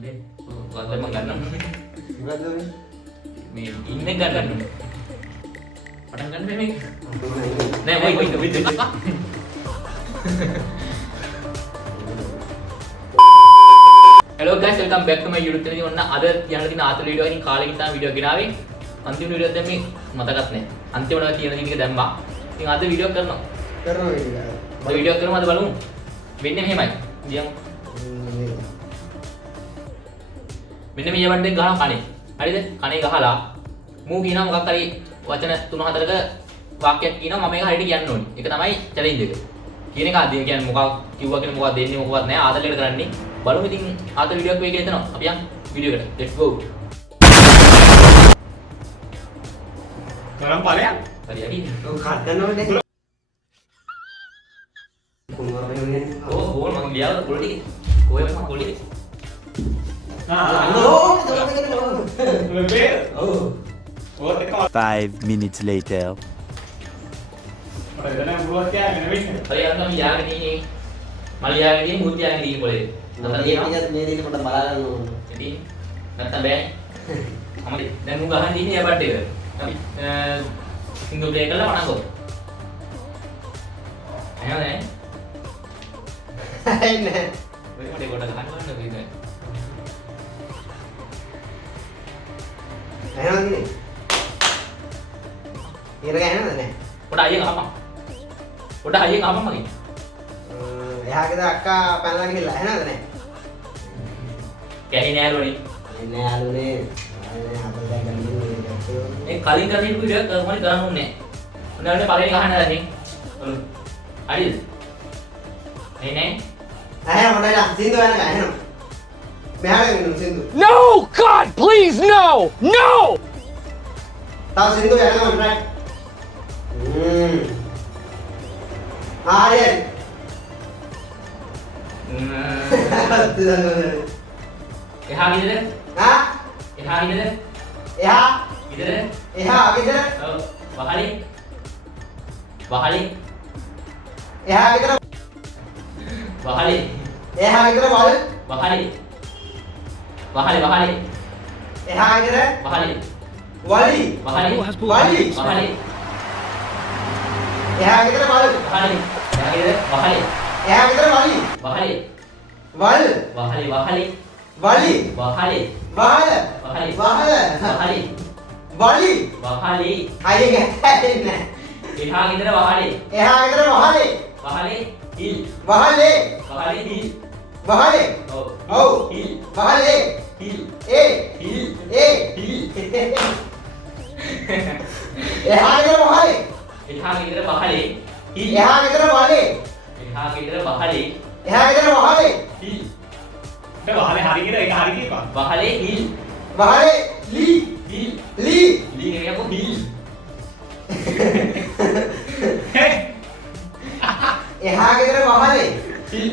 අනේ වලම ගන්න මොකද්ද මේ ඉන්නේ ගන්න පටන් ගන්න මේ නෑ වයි විද Hello guys, welcome back to my YouTube channel. ඔන්න අද යන දින ආතල් වීඩියෝ එකකින් කාලෙකින් තමයි වීඩියෝ ගෙනාවේ. අන්තිම වීඩියෝ එක දැන් මේ මතකත් නෑ. අන්තිමට තියෙන දින ටික දැම්මා. ඉතින් අද වීඩියෝ කරනවා. වීඩියෝ කරමු අද බලමු. වෙන්නේ මෙහෙමයි. ගියමු. මෙන්න මේ යවන්නේ ගහන කණේ. හරිද? කණේ ගහලා මූ කියනවා මොකක් හරි වචන 3-4ක වාක්‍යයක් කියනවා මම මේක හරියට කියන්න ඕනේ. ඒක තමයි චැලෙන්ජ් එක. කියන එක ආදී කියන්නේ මොකක් කිව්වා කියන මොකක්ද දෙන්නේ මොකවත් නෑ ආතල්ලේට කරන්නේ. බලමු ඉතින් ආතල් වීඩියෝ එකක් වෙයි කියලා හිතනවා. අපි යන් වීඩියෝ එකට. Let's go. කරන් ඵලයක්. හරි හරි. ඔව් කට් කරනවනේ. කොහොමද වෙන්නේ? ඕ බෝල් මම ලියාලා පොල් ටික. කොහෙද මම පොල් ටික? ඔව්. 5 minutes later. හරි අර මම ලියාගෙන ඉන්නේ. මම ලියාගෙන ඉන්නේ මුත් ලියාගෙන ඉන්නේ පොලේ. නතර කියනවා. මේ දින පොඩ්ඩක් බලා ගන්න ඕනේ. ඉතින් නැත්තම් බෑනේ. අමලි දැන් මු ගහන් ඉන්නේ යබට් එක. අපි සිංගල් ප්ලේ කරලා වණංගෝ. එහෙමනේ. නෑ. ඔය මොඩේ කොට ගහන්න ඕනේ නේද? එහෙමනේ. ඊර ගහනවද නෑ? පොඩ අයියෙන් අහපන්. පොඩ අයියෙන් අහපන් මගේ. එහා ගෙදර අක්කා පැනලා ගිහලා එහෙනවද නෑ? කැහි නෑලුවනේ. නෑ අලුනේ. අනේ අපිට දැන් ගන්න ඒ කලින් කරන වීඩියෝ එක කොහොමද කරන්න ඕනේ? ඔන්න පළවෙනි ගහන්න දැන්. හරිද? නේ එහෙනම් මොනවද සින්දු වෙනක එහෙනම්. මෙහාට ගෙනියමු සින්දු. No! God, please, no! No! තව සින්දු යනවා රයිට්. ආයෙත්. එහා ගෙදර? හා? එහා ගෙදර? එහා ගෙදර? එහා ගෙදර ඔව්. වහලේ. වහලේ. එහා ගෙදර වහලේ. එහා ගෙදර වල් වහලේ. වහලේ වහලේ. එහා ගෙදර වහලේ. වලි වහලේ. වලි වහලේ. එහා ගෙදර වල් වහලේ. එහා ගෙදර වහලේ. එහා ගෙදර වලි වහලේ. වල් වහලේ වහලේ. වලි වහලේ. වහල වහලේ. වහල වහලේ. වලි වහලේ. අයියේ ගැටෙන්නේ එහා ගෙදර වහලේ. එහා ගෙදර වහලේ වහලේ. හිල්. වහලේ වහලේ හිල්. වහලේ ඔව්. ඔව් හිල්. වහලේ හිල්. ඒ හිල්. ඒ හිල්. එහා ගෙදර වහලේ එහා ගෙදර වහලේ. හිල්. එහා ගෙදර වහලේ එහා ගෙදර වහලේ. එහා ගෙදර වහලේ හිල්. ඒක වහලේ හරි කියලා ඒක හරි කියපන්. වහලේ හිල්. වහලේ ලී හිල්. ලී ලී නෙවෙයි අපෝ හිල්. එහා ගෙදර වහලේ හිල්.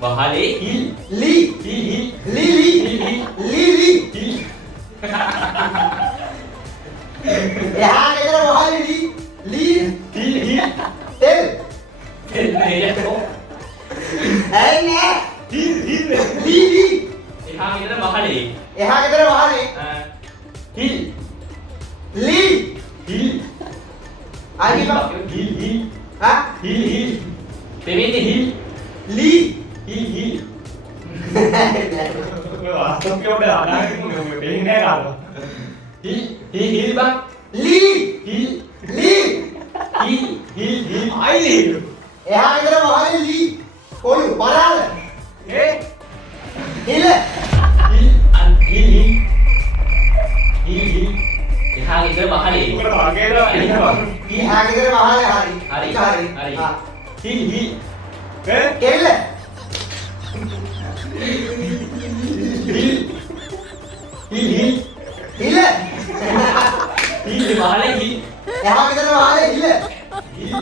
වහලේ හිල්. ලී හිල් හිල්. ලී ලී හිල් හිල්. ලී ලී හිල්. එහා ගෙදර වහලේ ලී ලී හිල් හිල්. තෙල් හිල් නෙවෙයි අපෝ. ඇයි නෑ හිල් හිල්. ලී ලී එහා ගෙදර වහලේ. එහා ගෙදර වහලේ හිල්. ලී හිල්. ආයි බා හිල් හිල්. හා හිල් හිල්. දෙවෙනි හිල්. ලී හිල් හිල්. ඔය වාස්තවක උඩ අනාගතේ මොකද වෙන්නේ නැහැ හිල් හිල් හිල් බං. ලී හිල් ලී හිල් හිල් හිල්. අයිලි එහා ගෙදර වහලේ ලී කොළු පරාල ඒ හිල හිල් අන් හිල් හිල්. හිල් හිල්. එහා ගෙදර වහලේ. උකට වගේද එනවා එහා ගෙදර වහලේ හරි හරි හරි හරි. හා හිල් හිල්. ඈ කෙල්ල හිල් හිල් හිල්. හිල හිල් වහලේ හිල්. එහා ගෙදර වහලේ හිල හිල්.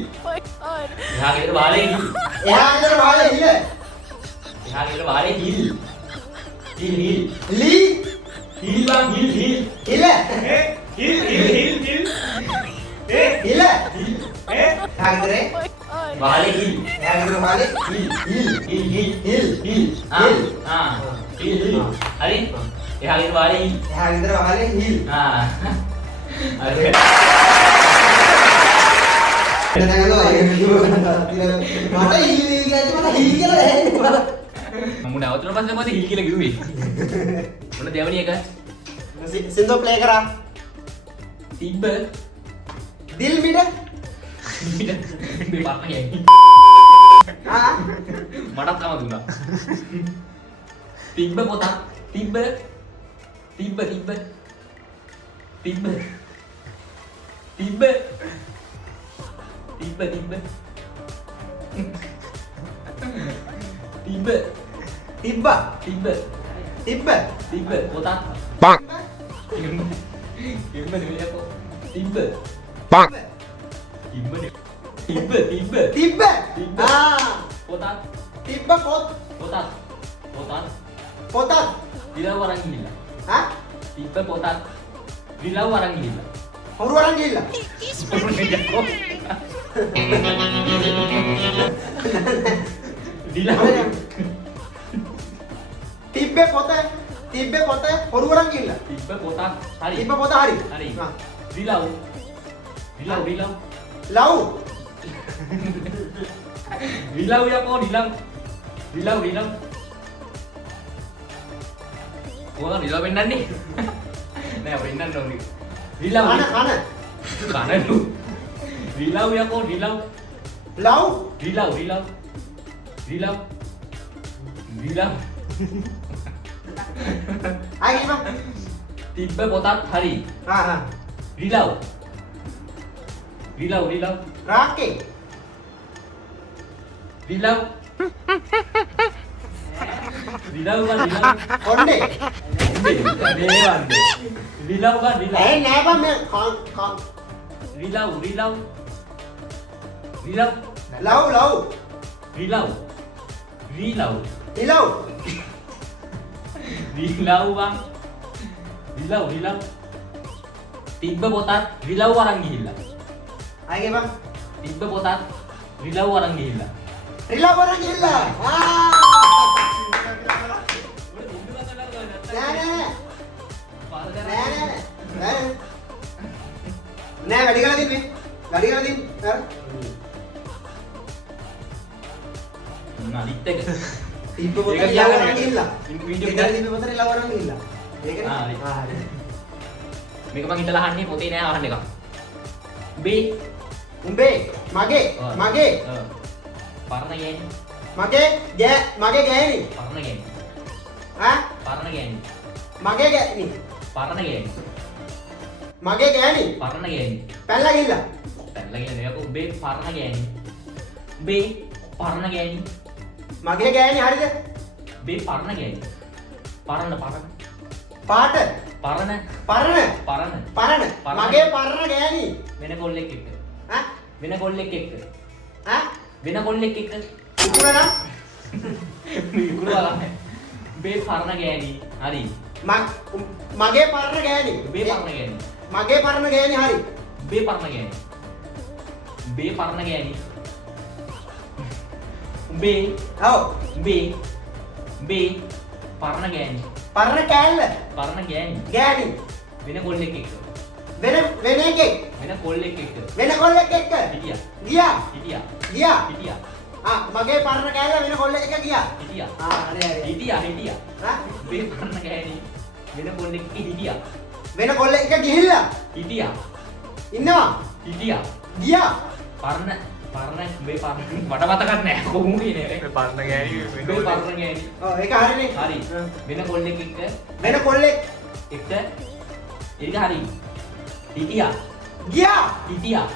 එහා ගෙදර වහලේ හිල්. එහා ගෙදර වහලේ හිල එහා ගෙදර වහලේ හිල්. හිල් හිල්. ලී හිල් බං හිල් හිල්. හිල ඒ හිල් හිල් හිල් හිල් ඒ හිල ඒ එහා ගෙදර වහලේ හිල්. එහා ගෙදර වහලේ හිල්. හිල්. හිල් හිල්. හිල්. හිල්. හිල්. හිල් හිල්. හරි. එහා ගෙදර වහලේ හිල්. එහා ගෙදර වහලේ හිල්. හරි. දැන් අහනවා මට හිල් කියන්නේ මට හිල් කියලා දැනෙන්නේ. මම නැවතුන පස්සේ මොකද හිල් කියලා කිව්වේ? මොන දෙවණි එක? සින්දෝ ප්ලේ කරා. තිබ්බ. දිල් මිඩ. මේ පාප යන්නේ. ආ මටත් තම දුන්නා. තිබ්බ පොතක්. තිබ්බ. තිබ්බ තිබ්බ. තිබ්බ. තිබ්බ. තිබ්බ තිබ්බ. තිබ්බ. තිබ්බා. තිබ්බ. තිබ්බ. තිබ්බ පොතක්. තිබ්බ නෙවෙයිකෝ. තිබ්බ. තිබ්බ නේ. තිබ්බ තිබ්බ. තිබ්බ. තිබ්බ. ආ පොතක්. තිබ්බ පොත්. පොතක්. පොතක්. පොතක්. දිලව වරන් ගිහිල්ලා. ආ තිබ්බ පොතක්. දිලව වරන් ගිහිල්ලා. හොරු වරන් ගිහිල්ලා. දිලව. තිබ්බේ පොත. තිබ්බේ පොත හොරු වරන් ගිහිල්ලා. තිබ්බ පොතක්. හරි. තිබ්බ පොත හරි. හරි. ආ. දිලව. දිලව දිලව. ලව්. දිලව යකෝ දිලව. දිලව දිලව. ඔයා දිලව වෙන්නන්නේ. නෑ වෙන්නන්න ඕනේ. දිලව. කන කනලු. දිලව යකෝ දිලව. ලව්. දිලව දිලව. දිලව. දිලව. ආයි මම. තිබ්බ පොතක් හරි. ආ. දිලව. දිලව දිලව. රාකේ. දිලව. දිලව ගා දිලව. කොණ්ඩේ. දේවන්දේ. දිලව ගා දිලව. ඒ නෑ බං මේ කන් දිලව දිලව. දිලව. Love love. දිලව. දිලව. ඉලව්. දිලව බං. දිලව දිලව. තිබ්බ පොතක් දිලව වරන් ගිහිල්ලා. ආයි බං. තිබ්බ පොතක් දිලව වරන් ගිහිල්ලා. රිලව් වරන් ගිහිල්ලා. ආ. නෑ නෑ. නෑ වැඩි කරලා දින්නේ. වැඩි කරලා දින්න. හරි. අනිත් එක. තිබ්බ පොත ඒක රිලව් තියාගන්න වරන් ගිහිල්ලා. වීඩියෝ ඒක තිබ්බ පොත රිලව් වරන් ගිහිල්ලා. ඒකනේ. ආ, හරි. ආ හරි. මේක මං හිතලා අහන්නේ පොතේ නෑ අහන්න එක. බේ. උඹේ මගේ මගේ පරණ ගෑණි. මගේ මගේ ගෑණි. පරණ ගෑණි. ඈ පරණ ගෑණි. මගේ ගෑණි. පරණ ගෑණි. මගේ ගෑණි. පරණ ගෑණි. පැනලා ගිහිල්ලා. පැනලා ගිහලා නේද? උඹේ පරණ ගෑණි. උඹේ පරණ ගෑණි. මගේ ගෑණි හරිද? උඹේ පරණ ගෑණි. පරණ පරණ. පාට පරණ පරණ පරණ. පරණ මගේ පරණ ගෑණි. වෙන කොල්ලෙක් එක්ක. ඈ වෙන කොල්ලෙක් එක්ක. ඈ වෙන කොල්ලෙක් එක්ක. ඉක්ුණා විකුණලා. උඹේ පරණ ගෑණි. හරි. මගේ පරණ ගෑණි. උඹේ පරණ ගෑණි. මගේ පරණ ගෑණි හරි. උඹේ පරණ ගෑණි. උඹේ පරණ ගෑණි. උඹේ ඔව් උඹේ පරණ ගෑණි. පරණ කෑල්ල පරණ ගෑණි. ගෑණි වෙන කොල්ලෙක් එක්ක. වෙන එකෙක් වෙන කොල්ලෙක් එක්ක. වෙන කොල්ලෙක් එක්ක හිටියා. ගියා හිටියා. ගියා හිටියා. ආ මගේ පරණ කෑල්ල වෙන කොල්ලෙක් එක්ක ගියා. හිටියා. ආ හරි හරි හිටියා. හිටියා. ආ උඹේ පරණ ගෑණි. වෙන කොල්ලෙක් එක්ක හිටියා. වෙන කොල්ලෙක් එක්ක ගිහිල්ලා හිටියා. ඉන්නවා හිටියා. ගියා පරණ උඹේ පරණ මට මතකත් නෑ කොහොම කියන්නේ. පරණ ගෑණි උඹේ පරණ ගෑණි. ඔව් ඒක හරිනේ හරි. වෙන කොල්ලෙක් එක්ක වෙන කොල්ලෙක් ඒක හරි. හිටියා. ගියා හිටියා.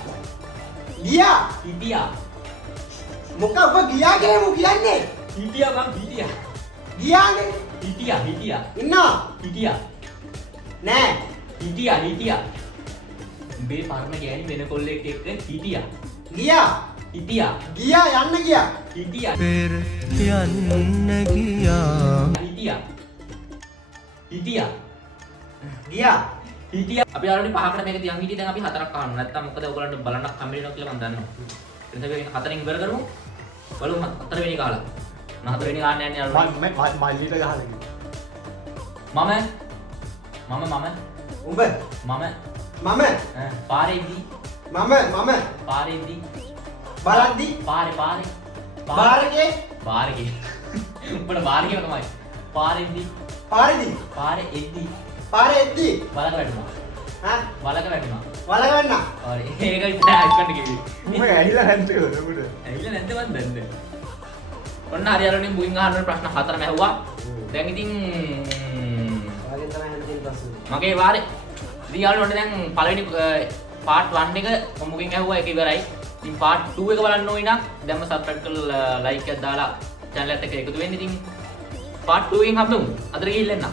ගියා හිටියා. මොකක් ඔබ ගියා කියමු කියන්නේ හිටියා මං හිටියා. ගියානේ හිටියා. හිටියා. ඉන්නවා හිටියා. නෑ හිටියා. හිටියා. උඹේ පරණ ගෑණි වෙන කොල්ලෙක් එක්ක හිටියා. ගියා හිටියා. ගියා යන්න ගියා හිටියා. යන්න ගියා හිටියා. හිටියා. ගියා හිටියා. අපි ආරෝණි පහකට මේක තියන් හිටියේ දැන් අපි හතරක් අහන්න. නැත්තම් මොකද ඔයගලන්ට බලන්නක් හම්බ වෙනවා කියලා මම දන්නවා. එතකොට හතරෙන් ඉවර කරමු. බලමු හතරවෙනි කාලා. හතරවෙනි ගාන්න යන්නේ අර මල්ලිට ගහලා උඹ මම පාරේදී බලද්දි පාරේ පාරේ උඹට පාරේ කියන තමයි පාරේදී පාරේ එද්දී බලක වැටුණා බලක වැටුණා හරි ඒක විතරයි අයිකන්ට කිව්වේ උඹ ඇහිලා නැද්ද උඹට ඇවිල්ලා නැද්ද මන් දන්නේ ඔන්න හරි අරගෙන මුයින් අහන්න ප්‍රශ්න හතරම ඇහුවා දැන් ඉතින් වගේ තමයි හැදෙන්නේ ප්‍රශ්න මගේ වාරේ ඉතින් යාළුවෝ දැන් පළවෙනි part 1 එක මුකින් ඇහුවා ඒක ඉවරයි ඉතින් part 2 එක බලන්න ඕනි නම් දැන්ම subscribe කරලා like එකක් දාලා channel එකත් එක්ක එකතු වෙන්න ඉතින් part 2 එකෙන් හම්බෙමු අතට ගිහින් එන්න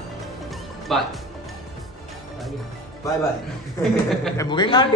bye bye bye මුගෙන් ගන්න